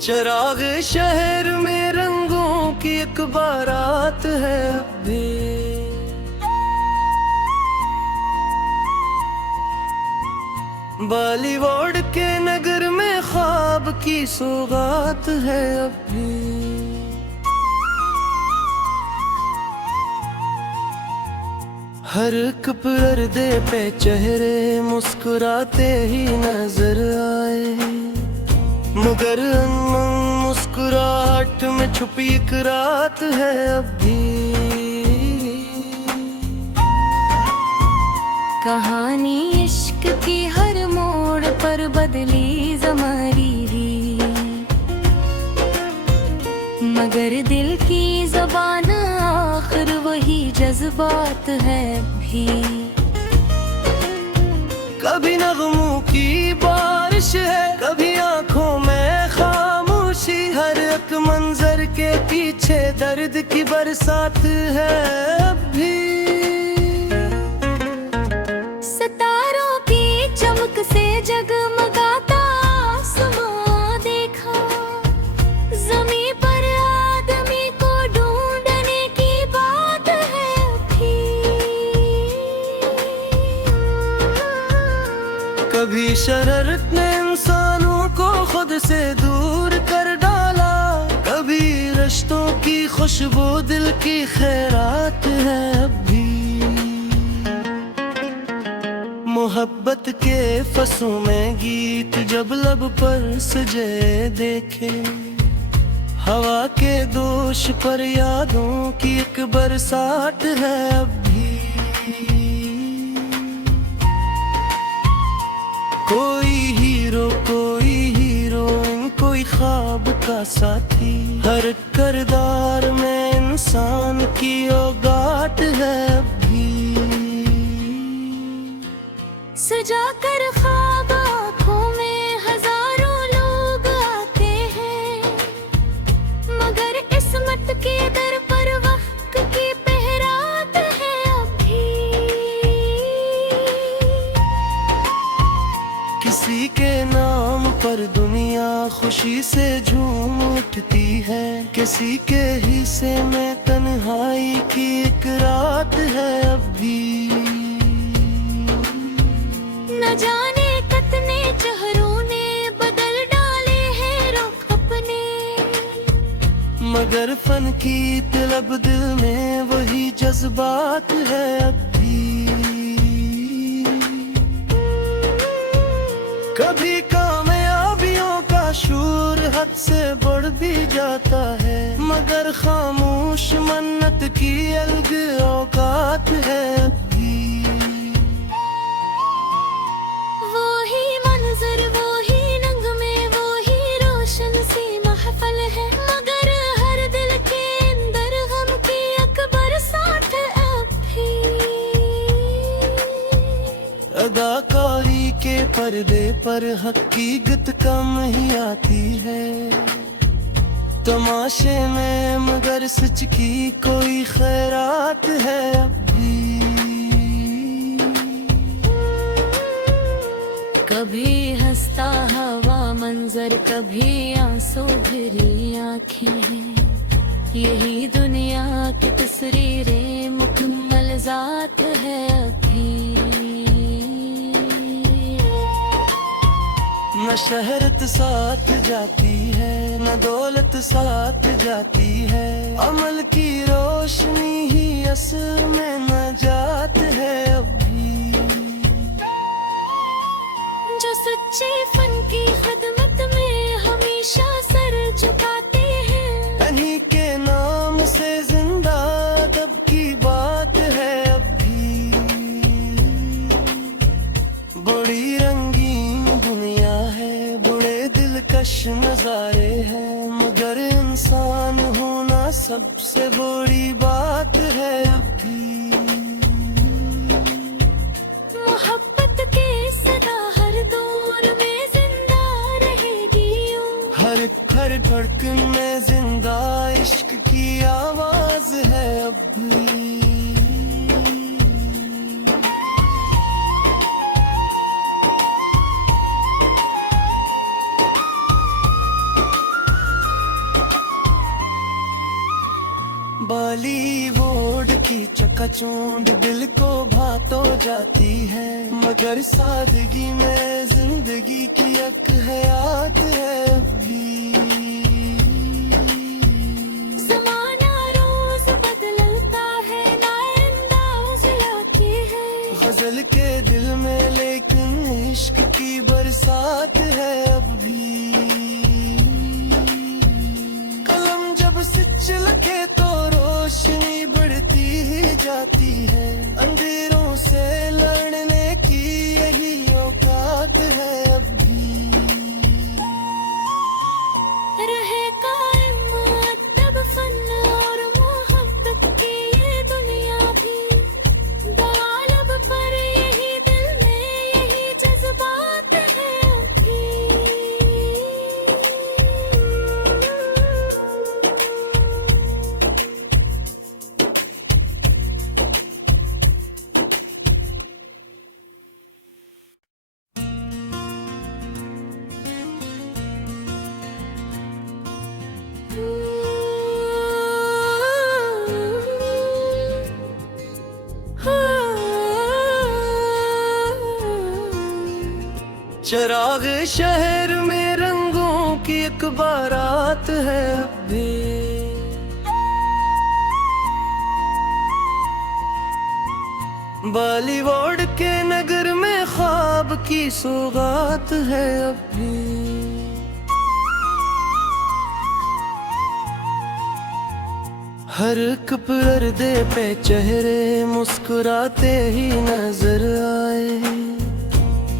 चिराग शहर में रंगों की एक बारात है अब भी। बॉलीवुड के नगर में ख्वाब की सौगात है अब भी। हर एक पर्दे पे चेहरे मुस्कुराते ही नजर आए, मगर मुस्कुराहट में छुपी एक रात है अब भी। कहानी इश्क की हर मोड़ पर बदली ज़मारीरी, मगर दिल की ज़बान आखिर वही जज्बात है भी। कभी नगमों की बारिश है, कभी आंखों में खामोशी, हर एक मंजर के पीछे दर्द की बरसात है अब भी। सितारों की चमक से जगमगाता आसमां देखा, ज़मीं पर आदमी को ढूंढने की बात है अभी। कभी शरारत ने इंसानों को खुद से दूर कर डाला, कभी रिश्तों की खुशबू दिल की खैरात है अब भी। मोहब्बत के फसों में गीत जब लब पर सजे देखे, हवा के दोष पर यादों की एक बरसात है अब भी। कोई हीरोइन, कोई ख्वाब का साथी, हर किरदार में इंसान की औगात है अब भी। सजा कर ख्वाब आँखों में हजारों लोग आते हैं, मगर किस्मत के दर पर वक्त की पहरात है अभी। किसी के नाम पर दुनिया खुशी से झूम उठती है, किसी के हिस्से में तन्हाई की एक रात है अब भी। न जाने कितने चेहरों ने बदल डाले हैं रुख अपने, मगर फन की तलब दिल में वही जज्बात है अब भी। कभी कामयाबियों का शूर हद से बढ़ भी जाता है, मगर खामोश मन्नत की अलग औकात है अब भी। वही मंजर, वही नगमे, वही रोशन सी महफल है, मगर हर दिल के अंदर गम की अकबर साथ अब भी। अदाकारी के पर्दे पर हकीकत कम ही आती है, तमाशे में मगर सच की कोई खैरात है अब भी। कभी हंसता हवा मंजर, कभी आंसू भरी आंखें हैं, यही दुनिया की तस्वीरें मुकम्मल जात है अभी। न शहरत साथ जाती है, न दौलत साथ जाती है, अमल की रोशनी ही असल में नजात है अब भी। जो सच्चे फन की खिदमत में हमेशा सर झुकाते हैं, इन्हीं के नाम से जिंदा अदब की बात है अब भी। बड़ी रंगीन दुनिया है, बड़े दिलकश नजारे हैं, मगर इंसान होना सबसे बड़ी बात है अब भी। मोहब्बत के सदा हर दौर में जिंदा रहेगी यूं, हर धड़कन में जिंदा इश्क की आवाज है अब भी। बॉलीवुड की चकाचौंध दिल को भा तो जाती है, मगर सादगी में जिंदगी की एक हयात है अभी। ज़माना रोज बदलता है, नए अंदाज लाती है। गजल के दिल में लेकिन इश्क की बरसात है अब भी। कलम जब सिच लगे तो रोशनी बढ़ती ही जाती है, अंधेरों से लड़ने की यही औकात है अब भी। रहे कायम अदब फन और मोहब्बत की ये दुनिया भी, दालब पर यही दिल में यही जज्बात है अभी। चिराग शहर में रंगों की एक बारात है अभी। बॉलीवुड के नगर में ख्वाब की सौगात है अभी। हर एक पर्दे पे चेहरे मुस्कुराते ही नजर आए,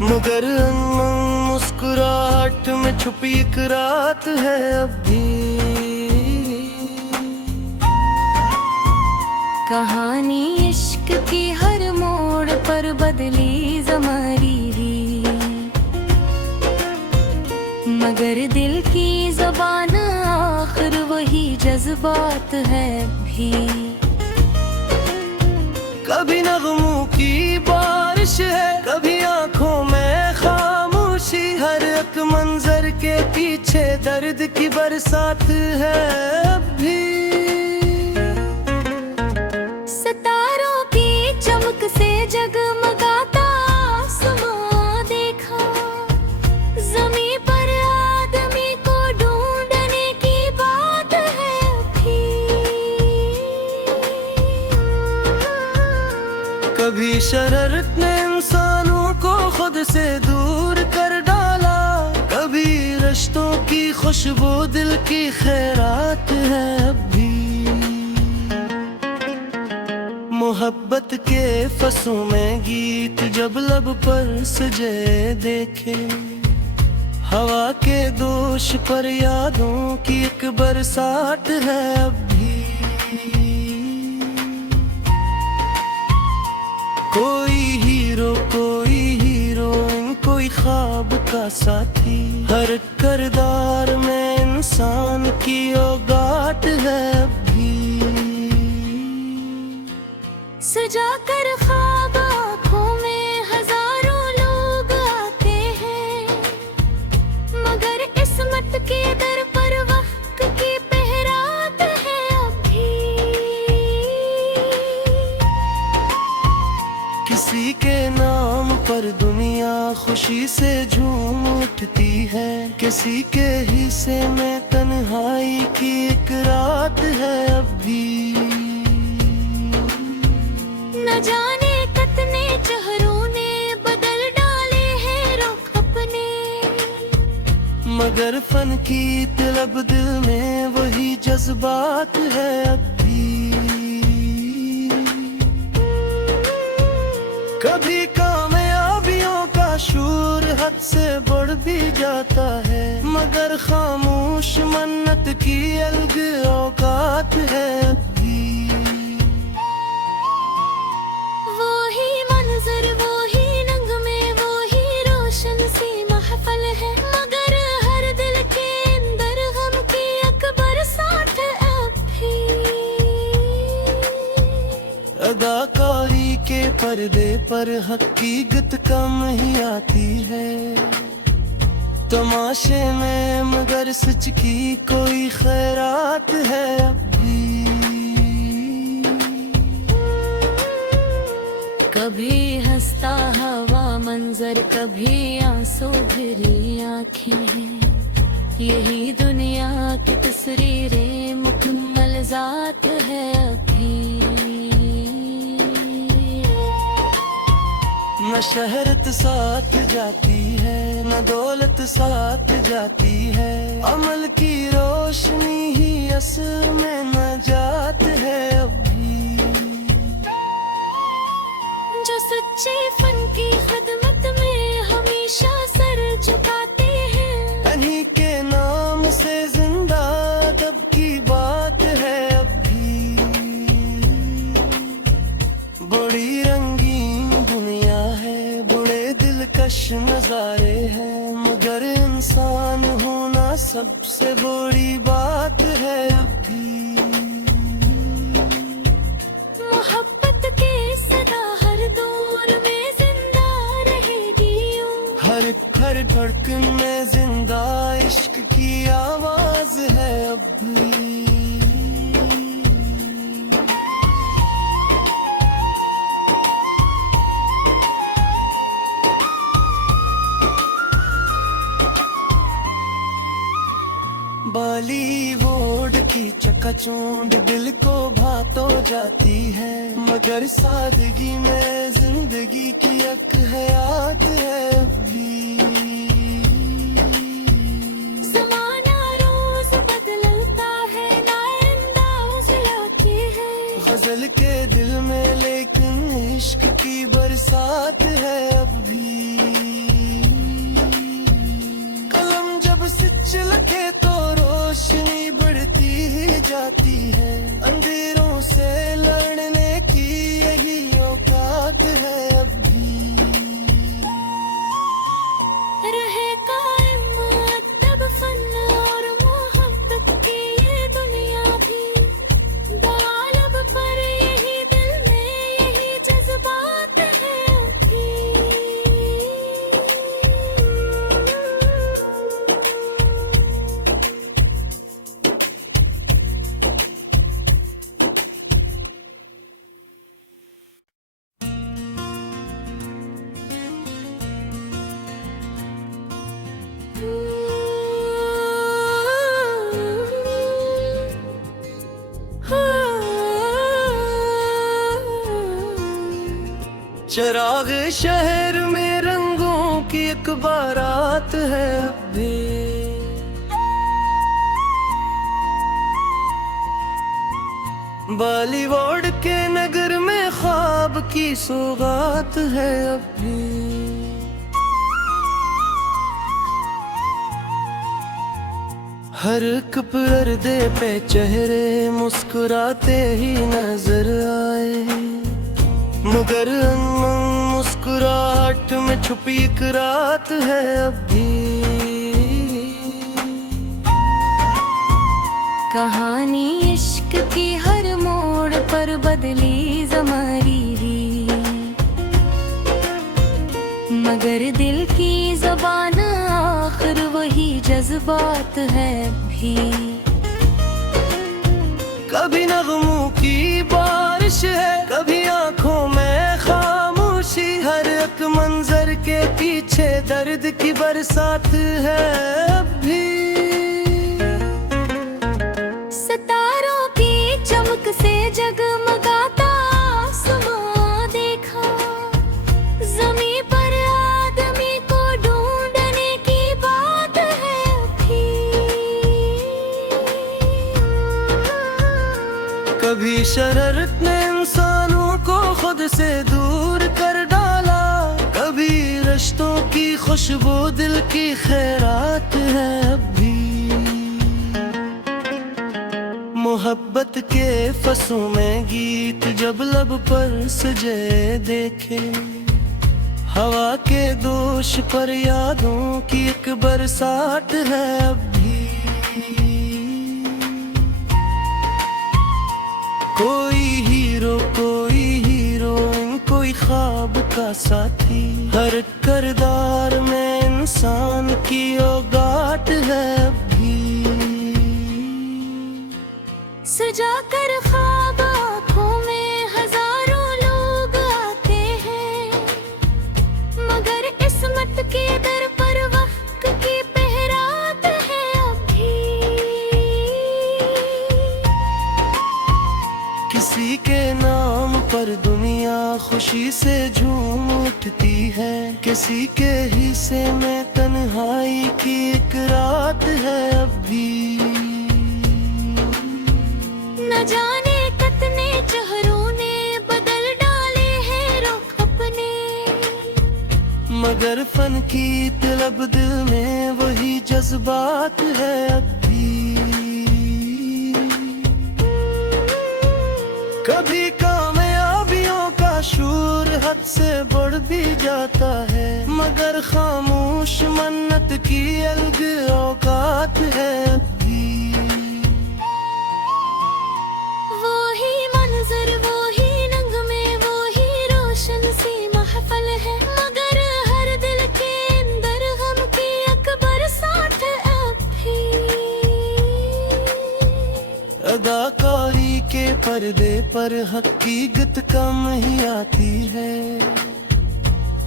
मगर अनमन मुस्कुराहट में छुपी एक रात है अभी। कहानी इश्क की हर मोड़ पर बदली ज़मारीरी, मगर दिल की ज़बान आखिर वही जज्बात है भी। कभी नगमों की बारिश है, कभी आंखों में खामोशी, हर एक मंजर के पीछे दर्द की बरसात है अभी। सितारों की चमक से जगमगाता आसमां देखा, ज़मीं पर आदमी को ढूंढने की बात है अभी। कभी शरारत ने इंसानों को खुद से दूर कर डाला, कभी रिश्तों की खुशबू दिल की खैरात है अभी। मोहब्बत के फसों में गीत जब लब पर सजे देखे, हवा के दोष पर यादों की एक बरसात है अभी। कोई हीरो कोई हीरोइन कोई ख्वाब का साथी, हर किरदार में इंसान की औगात है अभी। सजा कर ख्वाब आँखों में हजारों लोग आते हैं, मगर किस्मत के दर पर वक्त की पहरात है अभी। किसी के नाम पर दुनिया खुशी से झूम उठती है, किसी के हिस्से में तन्हाई की एक रात है अभी। न जाने कितने चेहरों ने बदल डाले हैं रुख अपने, मगर फन की तलब दिल में वही जज्बात है अभी। कभी कामयाबियों का शूर हद से बढ़ भी जाता है, मगर खामोश मन्नत की अलग औकात है अभी। वही मंजर वही रंग में वही रोशन सी महफल है, मगर हर दिल के अंदर गम की अकबर साथ अभी। अदाकारी के पर्दे पर हकीकत कम ही आती है, तमाशे में मगर सच की कोई खैरात है अभी। कभी हंसता हवा मंजर, कभी आंसू भरी आंखें हैं। यही दुनिया की तस्वीरें मुकम्मल जात है अभी। न शहरत साथ जाती है, न दौलत साथ जाती है। अमल की रोशनी ही असल में नजात है अभी। जो सच्चे फन की खिदमत में हमेशा सर झुकाते हैं, इन्हीं के नाम से जिंदा अदब की बात है अभी। बड़ी रंगीन दुनिया है, बड़े दिलकश नजारे हैं, मगर इंसान होना सबसे बड़ी बात है अभी। मोहब्बत के सदा हर दौर में जिंदा रहेगी यूं। हर हर धड़कन में जिंदा इश्क की आवाज है अभी। बॉलीवुड की चकाचौंध दिल को भा तो जाती है, मगर सादगी में जिंदगी की एक हयात है अभी। ज़माना रोज बदलता है, नए अंदाज लाके है। गजल के दिल में लेकिन इश्क की बरसात है अभी। कलम जब सिच लखे तो रोशनी बढ़ती ही जाती है। अंधेरों से लड़ने की यही औकात है अभी। रहे कायम अदब फन और मोहब्बत की ये दुनिया भी। दालब पर यही दिल में यही जज्बात है अभी। चिराग शहर में रंगों की एक बारात है अभी। बॉलीवुड के नगर में ख्वाब की सौगात है अभी। हर एक पर्दे पे चेहरे मुस्कुराते ही नजर आए, मगर अनमन मुस्कुराहट में छुपी एक रात है अभी। कहानी इश्क की हर मोड़ पर बदली ज़मारीरी, मगर दिल की ज़बान आखिर वही जज्बात है भी। कभी नगमों की बारिश है, कभी आंखों में खामोशी। हर एक मंजर के पीछे दर्द की बरसात है अभी। सितारों की चमक से जगमगाता आसमां देखा, ज़मीं पर आदमी को ढूंढने की बात है अभी। कभी शरारत ने इंसानों को खुद से दूर कर डाला, कभी रिश्तों की खुशबू दिल की खैरात है अभी। मोहब्बत के फसों में गीत जब लब पर सजे देखे, हवा के दोष पर यादों की एक बरसात है अभी। कोई हीरो कोई हीरोइन, कोई ख्वाब का साथी। हर किरदार में इंसान की औगात है अभी। सजा कर ख्वाब आँखों में हजारों लोग आते हैं। पर दुनिया खुशी से झूम उठती है। किसी के हिस्से में तन्हाई की एक रात है अब भी। न जाने कितने चेहरों ने बदल डाले हैं रुख अपने, मगर फन की तलब दिल में वही जज्बात है अब भी। कभी कामयाबियों का शूर हद से बढ़ भी जाता है, मगर खामोश मन्नत की अलग औकात है अब भी। वो ही मंजर वो ही रंग में वो ही रोशन सी महफल है, मगर हर दिल के अंदर गम की अकबर साथ अब भी। अदाकारी के पर्दे पर हकीकत कम ही आती है,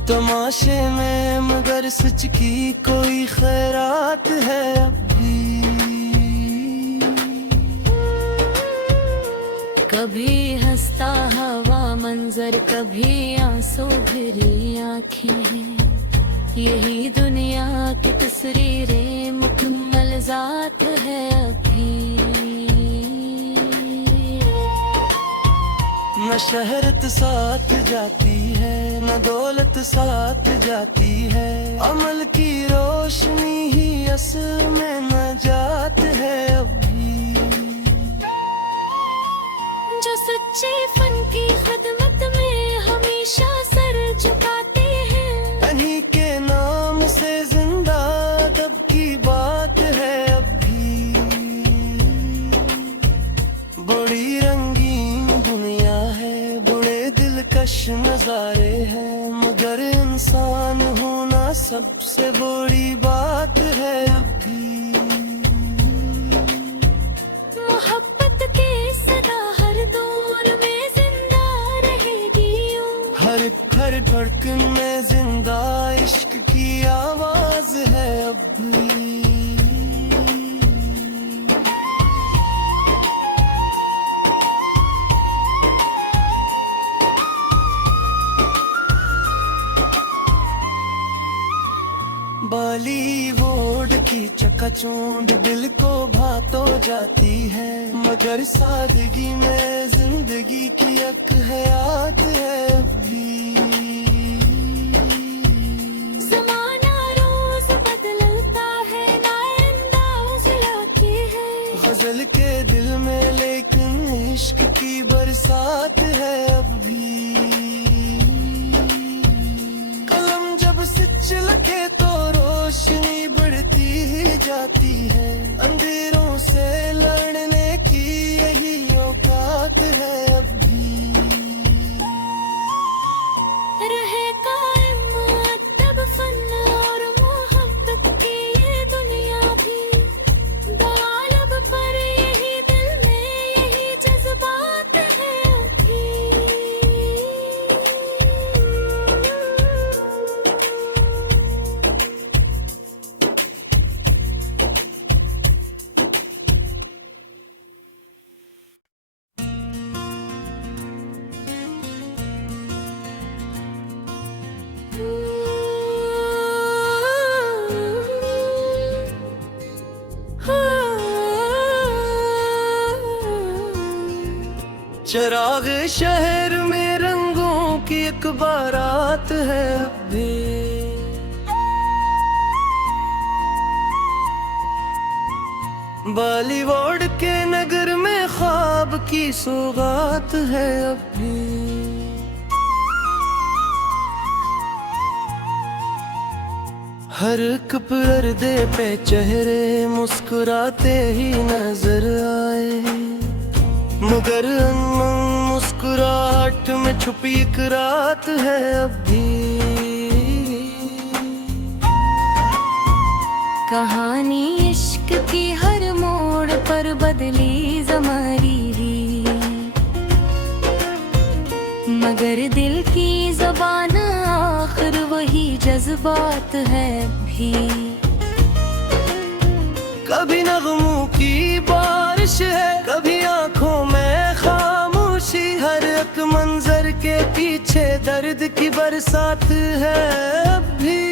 तमाशे में मगर सच की कोई खैरात है अब भी। कभी हंसता हवा मंजर, कभी आंसू भरी आंखें हैं, यही दुनिया की तस्वीरें मुकम्मल जात है अभी। न शहरत साथ जाती है न दौलत साथ जाती है, अमल की रोशनी ही असल में नजात है अभी। जो सच्चे फन की खिदमत में हमेशा सर झुकाते हैं, इन्हीं के नाम से जिंदा अदब की बात है अभी। बड़ी रंगीन दुनिया है, बड़े दिलकश नजारे हैं, मगर इंसान होना सबसे बड़ी बात है अभी। मोहब्बत के सदा हर दौर में जिंदा रहेगी यूं, हर हर धड़कन में जिंदा इश्क की आवाज है अभी। बॉलीवुड की चकाचौंध दिल को भा तो जाती है, मगर सादगी में जिंदगी की एक हयात है अभी। ज़माना रोज बदलता है नए अंदाज लाके है, गजल के दिल में लेकिन इश्क की बरसात है अब भी। कलम जब सच लिखे तो रोशनी बढ़ती ही जाती है, अंधेरों से लड़ने की यही औकात है अब भी। रहे कायम अदब फन और मोहब्बत की ये दुनिया भी, दालब पर यही दिल में यही जज्बात है अभी। चिराग शहर में रंगों की एक बारात है अभी। बॉलीवुड के नगर में ख्वाब की सौगात है अभी। हर एक पर्दे पे चेहरे मुस्कुराते ही नजर आए, मगर मुस्कुराहट में छुपी एक रात है अभी। कहानी इश्क की हर मोड़ पर बदली ज़मारी, मगर दिल की ज़बान आखिर वही जज्बात है भी। कभी नगमों की बारिश है, कभी आंखों में खामोशी, हर एक मंजर बरसात है अब भी।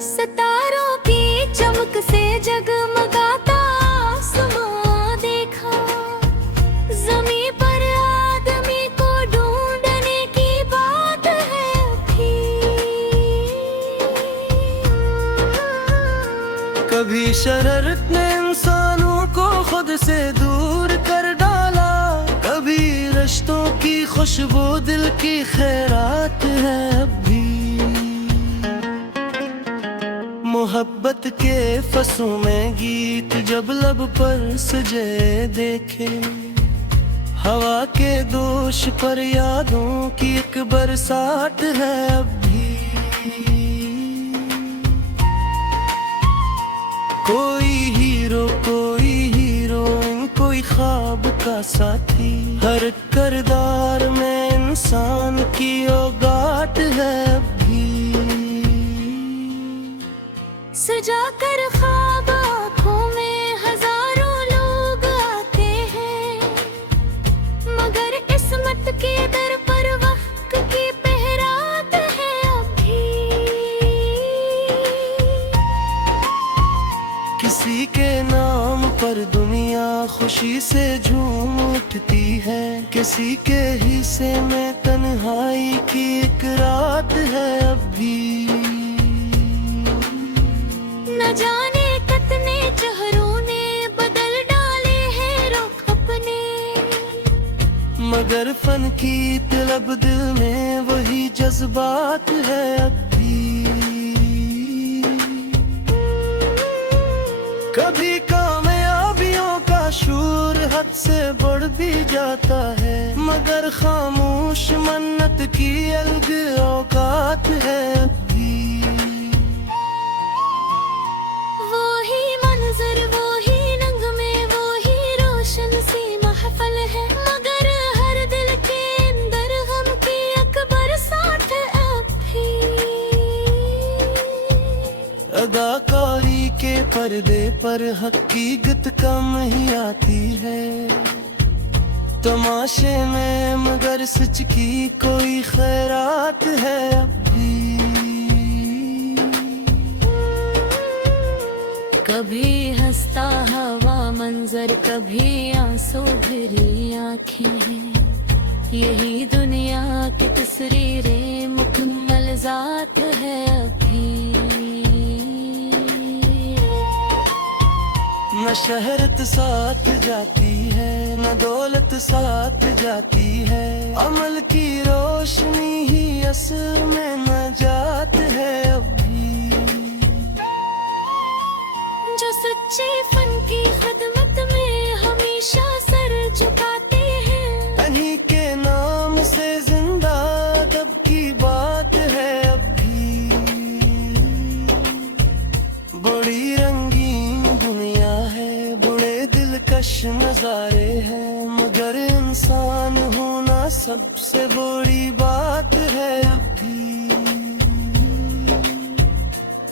सितारों की चमक से जगमगाता आसमां देखा, जमीन पर आदमी को ढूंढने की बात है अभी। कभी शरारत ने इंसानों को खुद से दूर कर डाला, कभी रिश्तों की खुशबू दिल की खैरात है अब भी। मोहब्बत के फसों में गीत जब लब पर सजे देखे, हवा के दोष पर यादों की एक बरसात है अब भी। कोई हीरो कोई हीरोइन, कोई ख्वाब का साथी, हर किरदार में इंसान की औगात है अब भी। सजाकर ख्वाब आँखों में हजारों लोग आते हैं, मगर किस्मत के दर पर वक्त की पहरात है अभी। किसी के नाम पर दुनिया खुशी से झूम उठती है, किसी के हिस्से में तन्हाई की एक रात है अब भी। न जाने कितने चेहरों ने बदल डाले हैं रुख अपने, मगर फन की तलब दिल में वही जज्बात है अब भी। कभी कामयाबियों का शूर हद से बढ़ भी जाता है, मगर खामोश मन्नत की अलग औकात है अब भी। वही मंजर वही रंग में वही रोशन सी महफल है, मगर हर दिल के अंदर गम की अकबर साथ अब भी। अदाकारी के पर्दे पर हकीकत कम ही आती है, तमाशे में मगर सच की कोई खैरात है अब भी। कभी हंसता हवा मंजर, कभी आंसू भरी आंखें हैं, यही दुनिया की तस्वीरें मुकम्मल जात है अभी। न शहरत साथ जाती है न दौलत साथ जाती है, अमल की रोशनी ही असल में नजात है अब भी। जो सच्चे फन की खिदमत में हमेशा सर झुकाते हैं, इन्हीं के नाम से जिंदा अदब की बात है अब भी। बड़ी रंगीन दुनिया है, बड़े दिलकश नजारे हैं, मगर इंसान होना सबसे बड़ी बात है अब भी।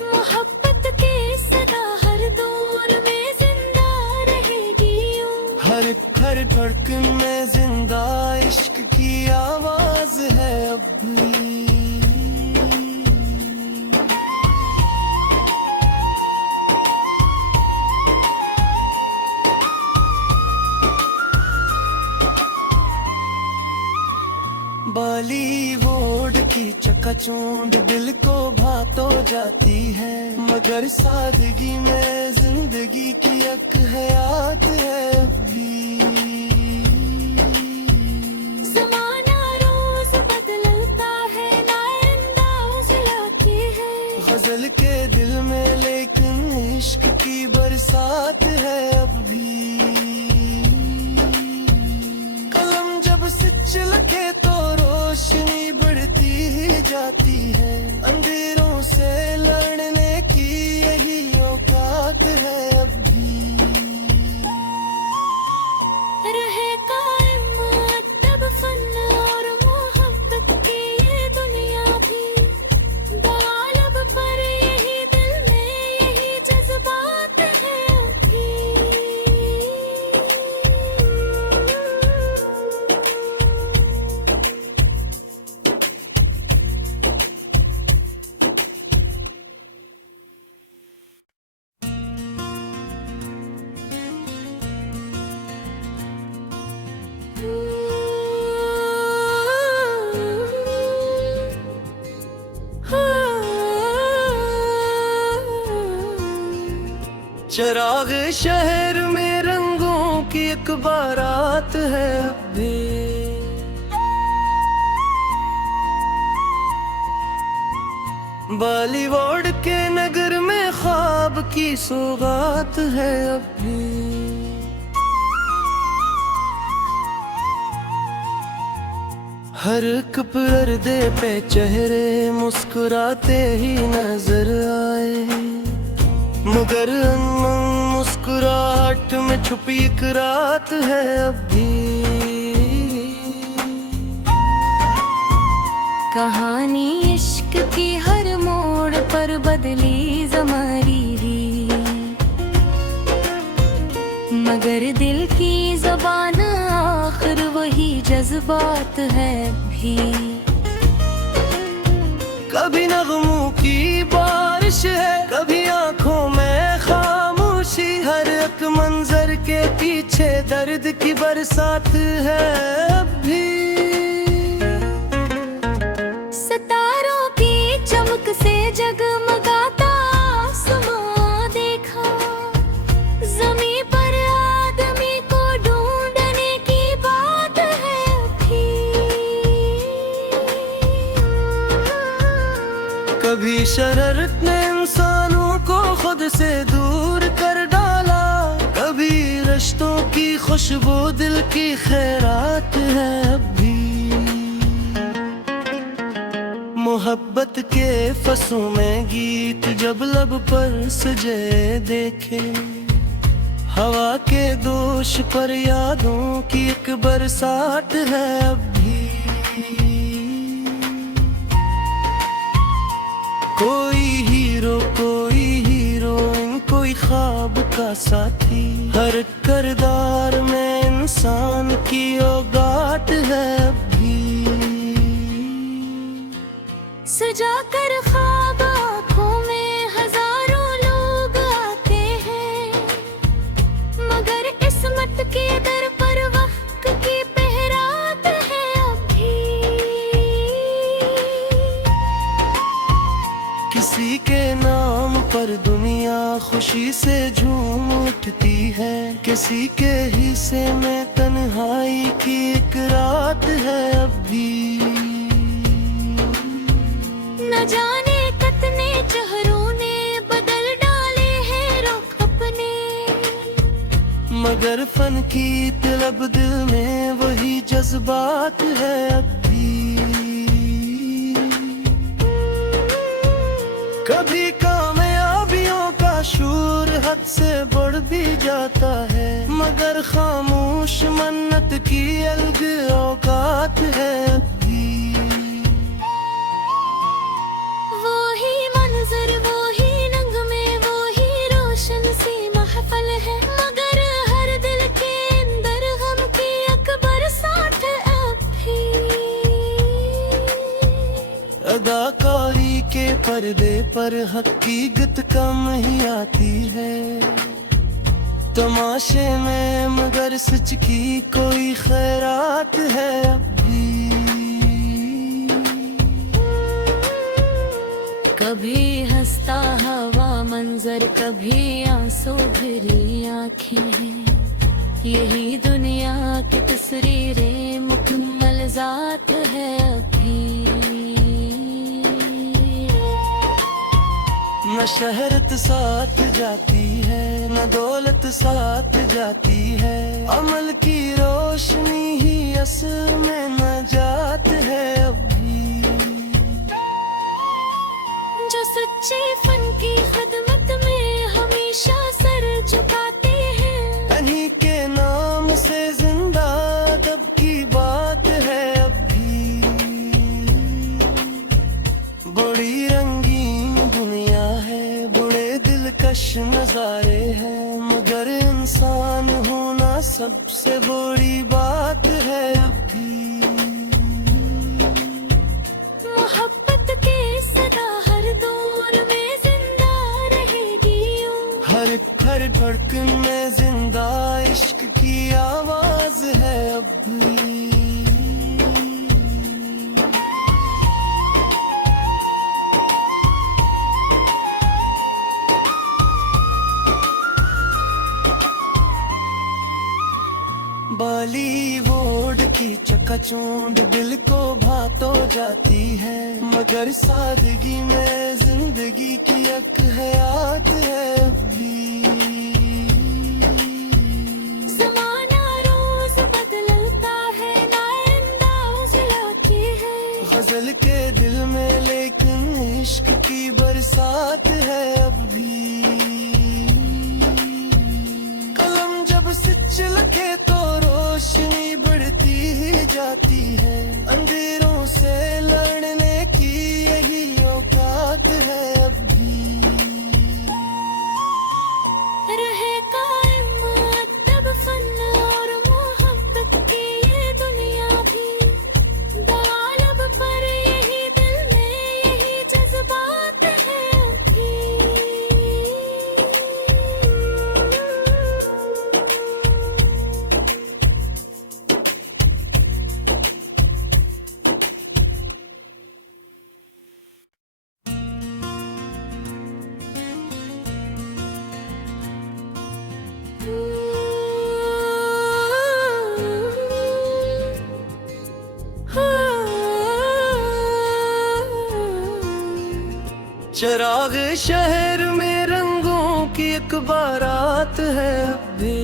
मोहब्बत के सदा हर दौर में जिंदा रहेगी यूं, हर हर धड़कन में जिंदा इश्क की आवाज है अब भी। बॉलीवुड की चकाचौंध दिल को भा तो जाती है, मगर सादगी में जिंदगी की एक हयात है अभी। जमाना रोज बदलता है ना अंदाज लाती है, गजल के दिल में लेकिन इश्क की बरसात है अब भी। कलम जब सच लिखे तो रोशनी बढ़ती ही जाती है, अंधेरों से लड़ने की यही औकात है अब भी। रहे कायम अदब फन और मोहब्बत की ये दुनिया भी, गालब पर यही दिल में यही जज्बात है अभी। चिराग शहर में रंगों की एक बारात है अब भी। बॉलीवुड के नगर में ख्वाब की सौगात है अब भी। हर एक पर्दे पे चेहरे मुस्कुराते ही नजर आए, मगर मुस्कुराहट में छुपी एक रात है अब भी। कहानी इश्क की हर मोड़ पर बदली ज़मारीरी, मगर दिल की ज़बान आखिर वही जज्बात है भी। कभी नगमों की बारिश है, कभी आंखों में खामोशी, हर एक मंजर के पीछे दर्द की बरसात है अब भी। सितारों की चमक से जगमगाता आसमां देखा, ज़मीं पर आदमी को ढूंढने की बात है अभी। कभी शरारत ने इंसानों को खुद से दूर कर डाला, कभी रिश्तों की खुशबू दिल की खैरात है अब भी। मोहब्बत के फसों में गीत जब लब पर सजे देखे, हवा के दोष पर यादों की एक बरसात है अब भी। कोई हीरो कोई हीरोइन, कोई ख्वाब का साथी, हर किरदार में इंसान की औगात है अब भी। सजा कर ख्वाब आँखों में हजारों लोग आते हैं, मगर किस्मत के दर पर वक्त की पहरात है अभी। किसी के नाम पर दुनिया खुशी से झूम उठती है, किसी के हिस्से में तन्हाई की एक रात है अब भी। न जाने कितने चेहरों ने बदल डाले हैं रुख अपने, मगर फन की तलब दिल में वही जज्बात है अब भी। कभी कामयाबियों का शूर हद से बढ़ भी जाता है, मगर खामोश मन्नत की अलग औकात है अब भी। वही मंजर वही रंग में वही रोशन सी महफल है, मगर हर दिल के अंदर गम की अकबर साथ अब भी। अदाकारी के पर्दे पर हकीकत कम ही आती है, तमाशे में मगर सच की कोई खैरात है अब भी। कभी हंसता हवा मंजर, कभी आंसू भरी आंखें, यही दुनिया की तस्वीरें मुकम्मल जात है अभी। न शहरत साथ जाती है, न दौलत साथ जाती है, अमल की रोशनी ही असल में नजात है अब भी। जो सच्चे फन की खिदमत में हमेशा सर झुकाते हैं, इन्हीं के नाम से जिंदा अदब की बात है अब भी। बड़ी रंगीन दुनिया है, बड़े दिलकश नजारे हैं, मगर इंसान होना सबसे बड़ी बात है अब भी। मोहब्बत के सदा हर दौर में जिंदा रहेगी यूं, हर धड़कन में जिंदा इश्क की आवाज है अब भी। बॉलीवुड की चकाचौंध दिल को भा तो जाती है, मगर सादगी में जिंदगी की एक हयात है अभी। ज़माना रोज बदलता है, नए अंदाज लाती है गजल के दिल में, लेकिन इश्क की बरसात है अब भी। कलम जब से चिलके तो रोशनी बढ़ती ही जाती है, अंधेरों से लड़ने की यही औकात है अब भी। रहे कायम अदब फन और मोहब्बत की ये दुनिया भी, दालब पर यही दिल में यही जज्बात है अभी। चिराग शहर में रंगों की एक बारात है अभी।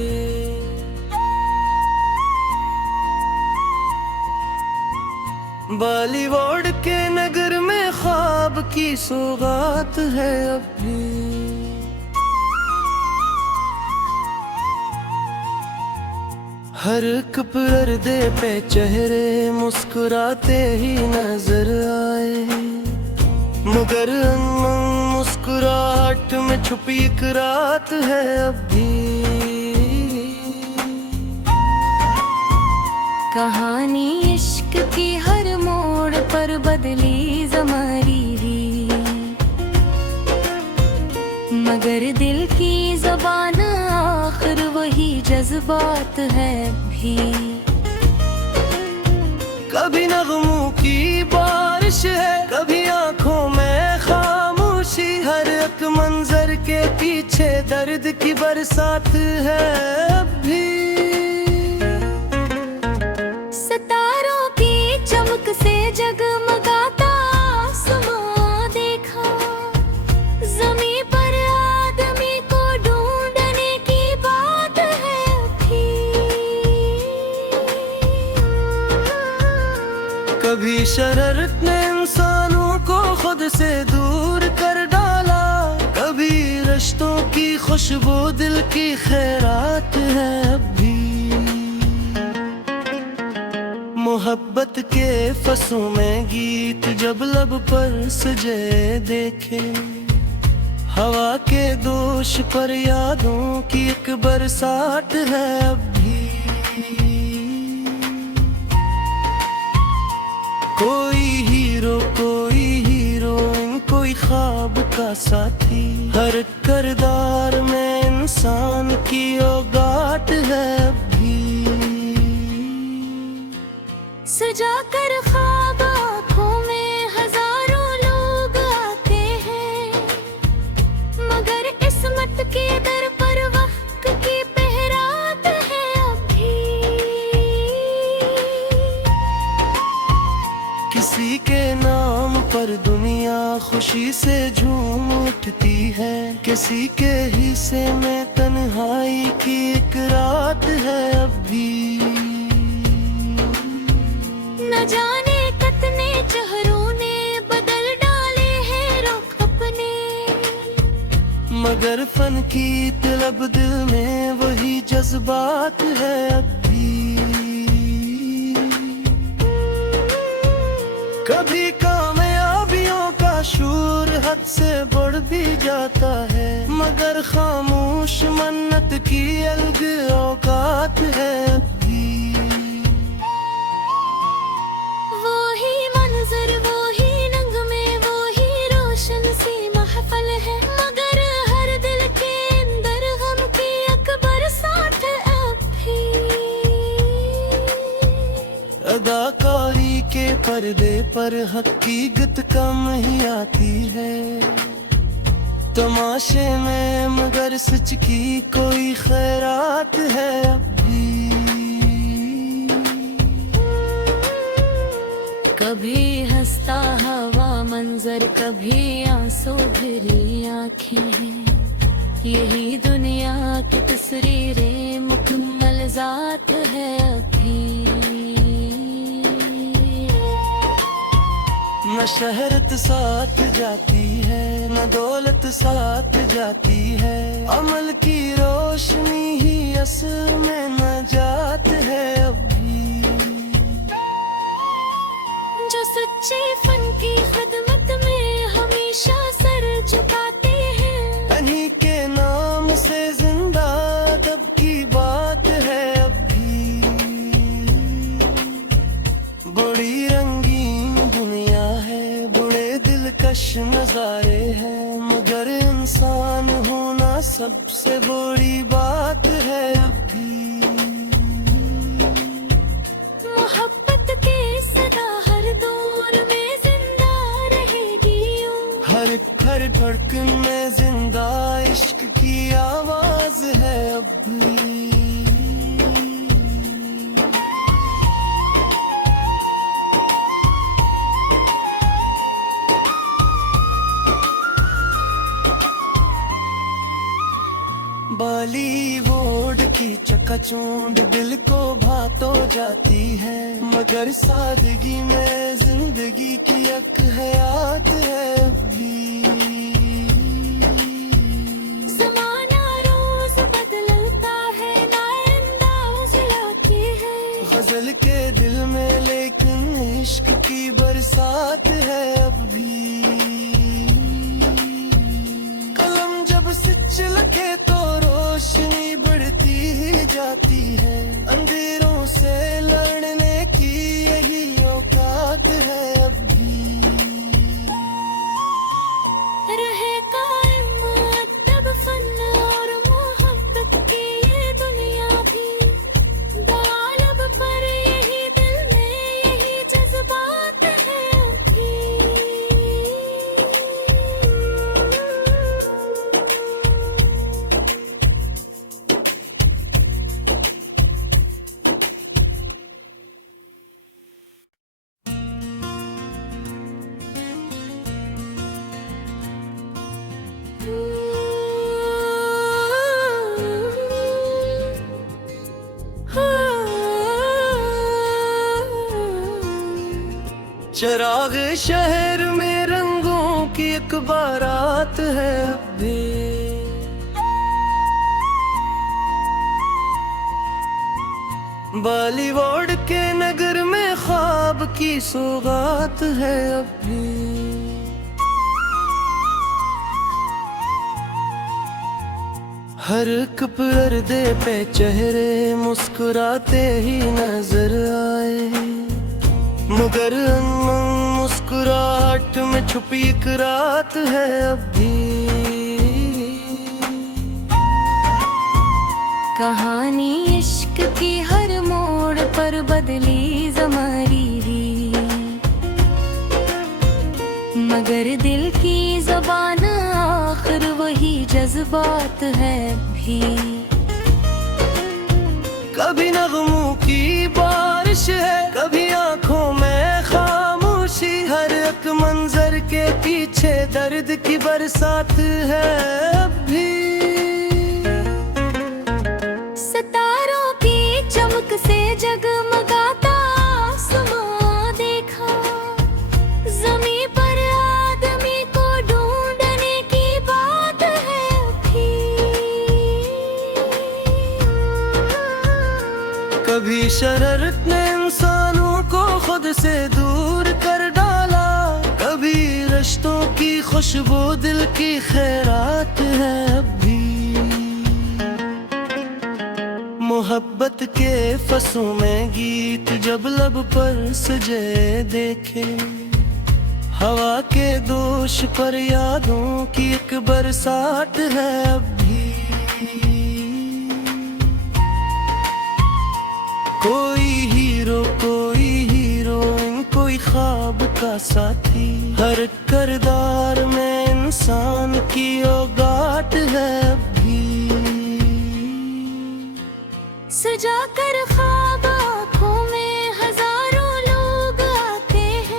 बॉलीवुड के नगर में ख्वाब की सौगात है अभी। हर एक पर्दे पे चेहरे मुस्कुराते ही नजर आए, मगर मुस्कुराहट में छुपी एक रात है अभी। कहानी इश्क की हर मोड़ पर बदली ज़मारी भी, मगर दिल की ज़बान आखिर वही जज्बात है भी। कभी नगमों की बारिश है, कभी आंखों में खामोशी, हर एक मंजर के पीछे दर्द की बरसात है अभी। सितारों की चमक से जगमगाता आसमां देखा, ज़मीं पर आदमी को ढूंढने की बात है अभी। कभी शरारत ने इंसानों को खुद से दूर कर डाला, कभी रिश्तों की खुशबू दिल की खैरात है अभी। मोहब्बत के फसों में गीत जब लब पर सजे देखे, हवा के दोष पर यादों की एक बरसात है अभी। कोई हीरोइन, कोई ख्वाब का साथी, हर किरदार में इंसान की औगात है अभी। सजा कर ख्वाब आँखों में हजारों लोग आते हैं, मगर किस्मत के दर पर वक्त की पहरात है अभी। किसी के नाम पर दुनिया खुशी से झूम उठती है, किसी के हिस्से में तन्हाई की एक रात है अभी। न जाने कितने चेहरों ने बदल डाले हैं रुख अपने, मगर फन की तलब दिल में वही जज्बात है अभी। कभी कामयाबियों का शूर हद से बढ़ भी जाता है, मगर खामोश मन्नत की अलग औकात है अभी। वही मंजर वही नंग में वही रोशन सी महफल है, मगर हर दिल के अंदर गम की अकबर साथ अभी। अदाकारी के पर्दे पर हकीकत कम ही आती है, तमाशे में मगर सच की कोई खैरात है अभी। कभी हंसता हवा मंजर, कभी आंसू भरी आंखें हैं। यही दुनिया की तस्वीरें मुकम्मल जात है अभी। न शहरत साथ जाती है, न दौलत साथ जाती है। अमल की रोशनी ही असल में नजात है अभी। जो सच्चे फन की खिदमत में हमेशा सर झुकाते हैं, इन्हीं के नाम से जिंदा दब की बात है अभी। बड़ी रंगीन दुनिया है, बड़े दिलकश नजारे हैं, मगर इंसान होना सबसे बड़ी बात है अभी। मोहब्बत के सदा हर दौर में जिंदा रहेगी यूं। हर धड़कन में जिंदा इश्क की आवाज है अभी। बॉलीवुड की चकाचौंध दिल को भा तो जाती है, मगर सादगी में जिंदगी की एक हयात है अभी। ज़माना रोज बदलता है, नए अंदाज लाती है। गजल के दिल में लेकिन इश्क की बरसात है अभी। कलम जब से चिलके तो रोशनी बढ़ती ही जाती है। अंधेरों से लड़ने की यही औकात है अभी। रहे कायम अदब फन और मोहब्बत की ये दुनिया भी। दालब पर यही दिल में यही जज्बात है अभी। चिराग शहर में रंगों की एक बारात है अभी। बॉलीवुड के नगर में ख्वाब की सौगात है अभी। हर एक पर्दे पे चेहरे मुस्कुराते ही नजर आए, मगर अनमन मुस्कुराहट में छुपी एक रात है अभी। कहानी इश्क की हर मोड़ पर बदली ज़मारीरी, मगर दिल की ज़बान आखिर वही जज्बात है भी। कभी नगमों की बारिश है, कभी आंखों में खामोशी। हर एक मंजर के पीछे दर्द की बरसात है अभी। सितारों की चमक से जगमगाता आसमां देखा, ज़मीं पर आदमी को ढूंढने की बात है अभी। कभी शरारत ने इंसानों को खुद से दूर कर डाला, कभी रिश्तों की खुशबू दिल की खैरात है अभी। मोहब्बत के फसों में गीत जब लब पर सजे देखे, हवा के दोष पर यादों की एक बरसात है अभी। कोई हीरो कोई हीरोइन, कोई ख्वाब का साथी। हर किरदार में इंसान की औगात है अभी। सजा कर ख्वाब आँखों में हजारों लोग आते हैं,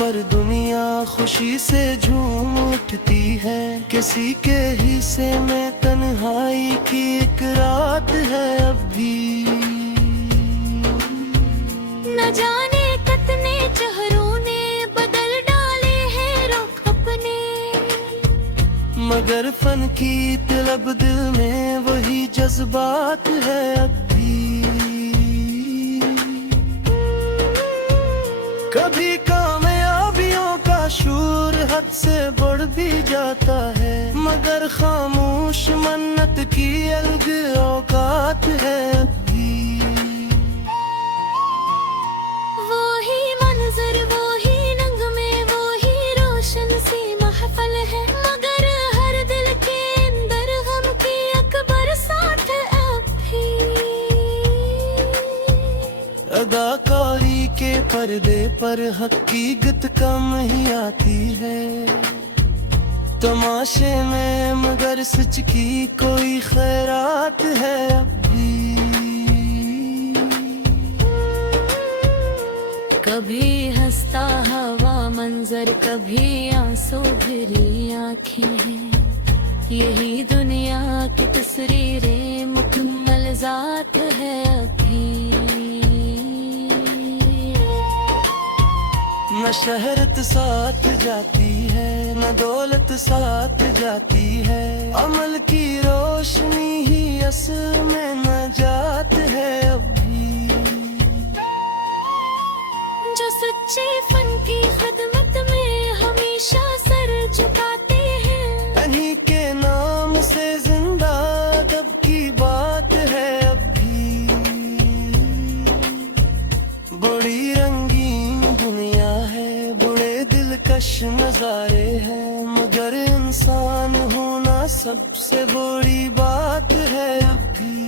पर दुनिया खुशी से झूम उठती है। किसी के हिस्से में तन्हाई की एक रात है अब भी। न जाने कितने चेहरों ने बदल डाले हैं रुख अपने, मगर फन की तलब दिल में वही जज्बात है अब भी। कभी कामयाबियों का शूर हद से बढ़ भी जाता है, मगर खामोश मन्नत की अलग औकात है अब भी। वही मंजर वही रंग में वही रोशन सी महफल है, मगर हर दिल के अंदर गम की अकबर साथ अब भी। अदाकारी के पर्दे पर हकीकत कम ही आती है, तमाशे में मगर सच की कोई खैरात है अब भी। कभी हंसता हवा मंजर, कभी आंसू भरी आंखें हैं, यही दुनिया की तस्वीरें मुकम्मल जात है अभी। न शहरत साथ जाती है न दौलत साथ जाती है, अमल की रोशनी ही असल में नजात है अब भी। जो सच्चे फन की खिदमत में हमेशा सर झुकाते हैं, इन्हीं के नाम से जिंदा अदब की बात है अब भी। बड़ी रंगीन दुनिया है, बड़े दिलकश नजारे हैं, मगर इंसान होना सबसे बड़ी बात है अब भी।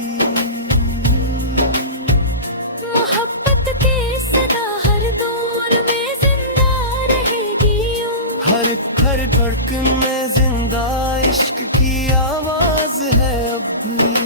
मोहब्बत के सदा हर दौर में जिंदा रहेगी यूं, हर हर धड़कन में जिंदा इश्क की आवाज है अब भी।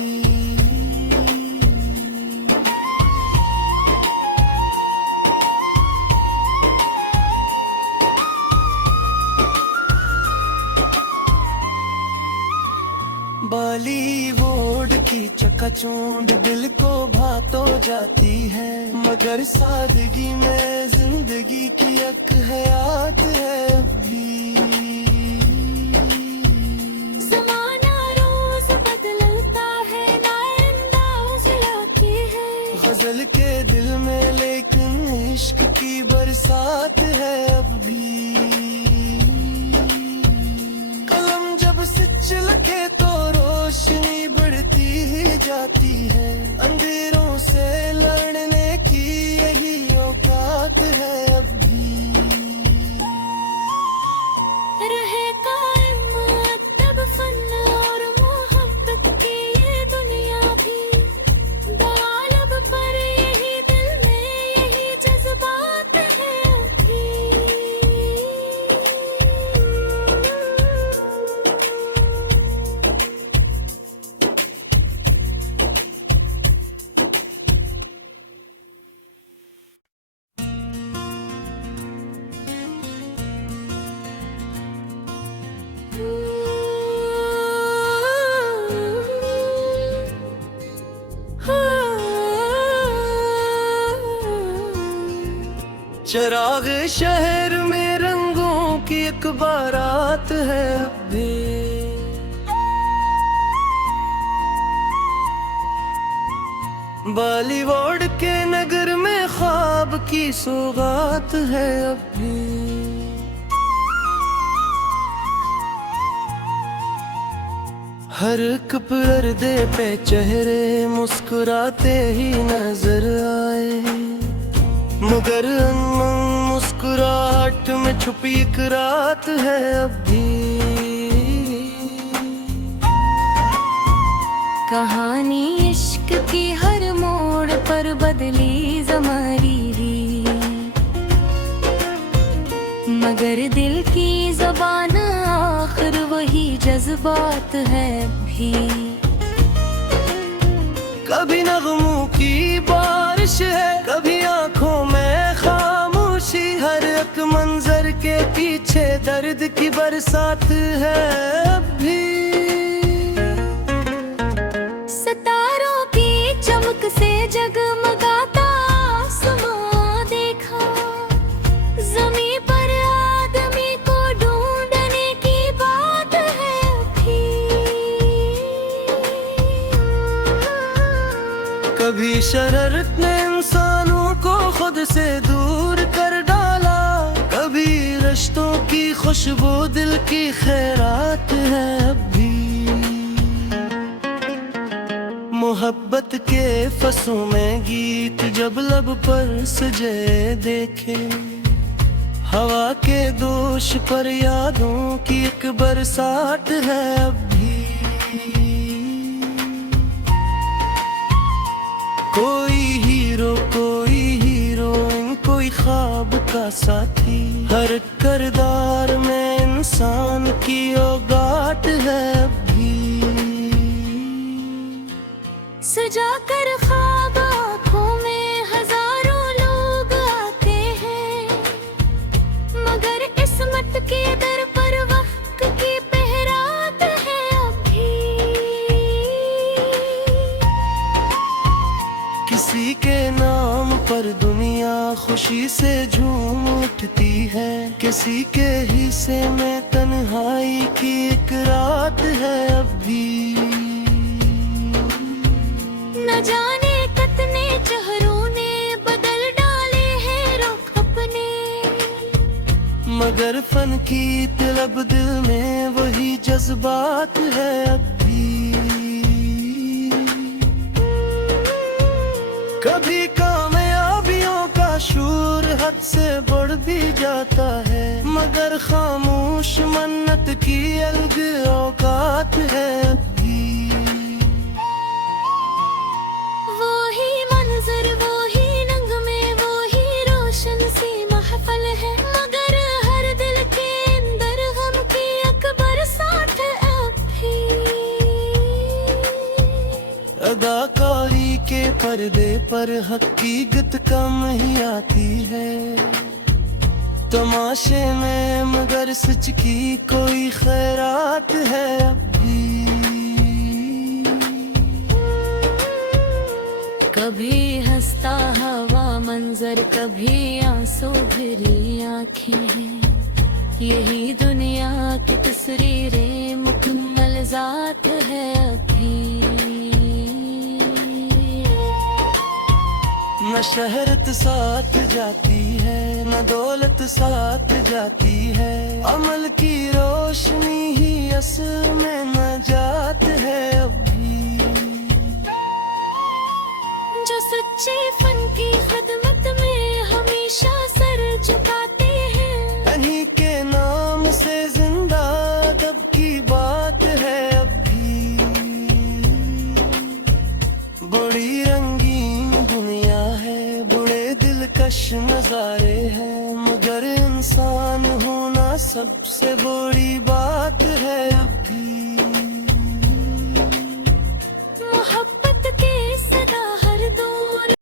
बॉलीवुड की चकाचौंध दिल को भा तो जाती है, मगर सादगी में जिंदगी की एक हयात है अब भी। ज़माना रोज बदलता है ना अंदाज लाके है, गजल के दिल में लेकिन इश्क की बरसात है अब भी। कलम जब से चिलके तो रोशनी बढ़ती ही जाती है, अंधेरों से लड़ने की यही औकात है अब भी। रहे कायम अदब फन और मोहब्बत की ये दुनिया भी, दालब पर यही दिल में यही जज्बात है अभी। चिराग शहर में रंगों की एक बारात है अब भी। बॉलीवुड के नगर में ख्वाब की सौगात है अब भी। हर एक पर्दे पे चेहरे मुस्कुराते ही नजर आए, मगर अनमन मुस्कुराहट में छुपी एक रात है अब भी। कहानी इश्क की हर मोड़ पर बदली ज़मारी, मगर दिल की ज़बान आखिर वही जज्बात है भी। कभी नगमों की बारिश है, कभी आंखों में खामोशी, हर एक मंजर बरसात है अब भी। सितारों की चमक से जगमगाता आसमां देखा, ज़मीं पर आदमी को ढूंढने की बात है अभी। कभी शरारत ने इंसानों को खुद से दूर कर डाला, कभी रिश्तों की खुशबू दिल की खैरात है अब भी। मोहब्बत के फसों में गीत जब लब पर सजे देखे, हवा के दोष पर यादों की एक बरसात है अब भी। कोई हीरो कोई हीरोइन, कोई ख्वाब का साथी, हर किरदार में इंसान की औगात है अब भी। सजा कर ख्वाब आँखों में हजारों लोग आते हैं, मगर किस्मत के दर पर वक्त की पहरात है अभी। किसी के नाम पर दुनिया खुशी से झूम उठती है, किसी के हिस्से में तन्हाई की एक रात है अब भी। न जाने कितने चेहरों ने बदल डाले हैं रुख अपने, मगर फन की तलब दिल में वही जज्बात है अब भी। कभी कामयाबियों का शूर हद से बढ़ भी जाता है, मगर खामोश मन्नत की अलग औकात है अब भी। वही मंजर वही रंग में वही रोशन सी महफल है, मगर हर दिल के अंदर गम की अकबर साथ अब भी। अदाकारी के पर्दे पर हकीकत कम ही आती है, तमाशे में मगर सच की कोई खैरात है अब भी। कभी हंसता हवा मंजर, कभी आंसू भरी आंखें हैं, यही दुनिया की तस्वीरें मुकम्मल जात है अभी। न शहरत साथ जाती है न दौलत साथ जाती है, अमल की रोशनी ही असल में नजात है अब भी। जो सच्चे फन की खिदमत में हमेशा सर झुकाते हैं, इन्हीं के नाम से जिंदा अदब की बात है अब भी। बड़ी रंगीन दुनिया है, बड़े दिलकश नजारे हैं, मगर इंसान होना सबसे बड़ी बात है